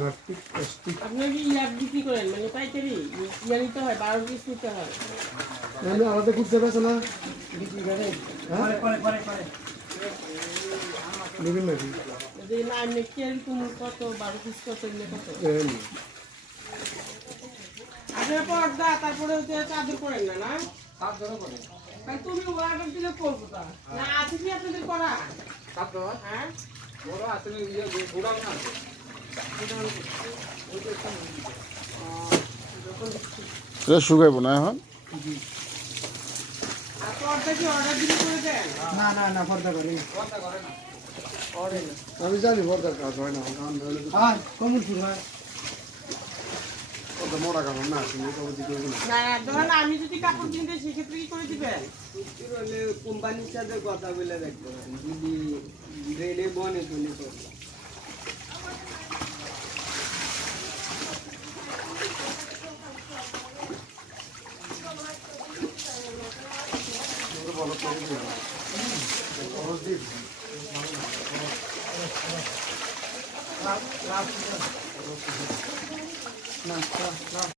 নাস্তিক প্লাস্টিক আপনারা কি ইয়ার বিক্রি করেন মানে পাইকারি ইয়া নিতে হয় 12 পিস নিতে হয় আমি আলাদা করতে পারছ না বিক্রি করে নেবেন নাকি যে না আমি কেন তুমি কত 12 পিস কত নিয়ে কত আপনারা পর্দা তারপরে হচ্ছে চাদর করেন না না চাদরও করেন কারণ তুমি অর্ডার দিলে করবো তা না আছে কি আপনাদের করা চাদর হ্যাঁ বড় আছে ইয়ে গোড়া না আছে এটা শুকাইব না এখন আর পর্দা কি অর্ডার দিলে করে দেন না না না পর্দা করে না অর্ডার আমি জানি পর্দার কাজ হয় না হ্যাঁ কমন শুরু হয় পর্দা মোটা কাপড় না তুমি তো ওদিকে করবে না না ধরেন আমি যদি কাপড় কিনতে সেক্ষেত্রে কি করে দিবেন হলে কোম্পানির সাথে কথা বলে দেখতে পারেন যদি রেডে বনে চলে তো বলো খরচ দিই না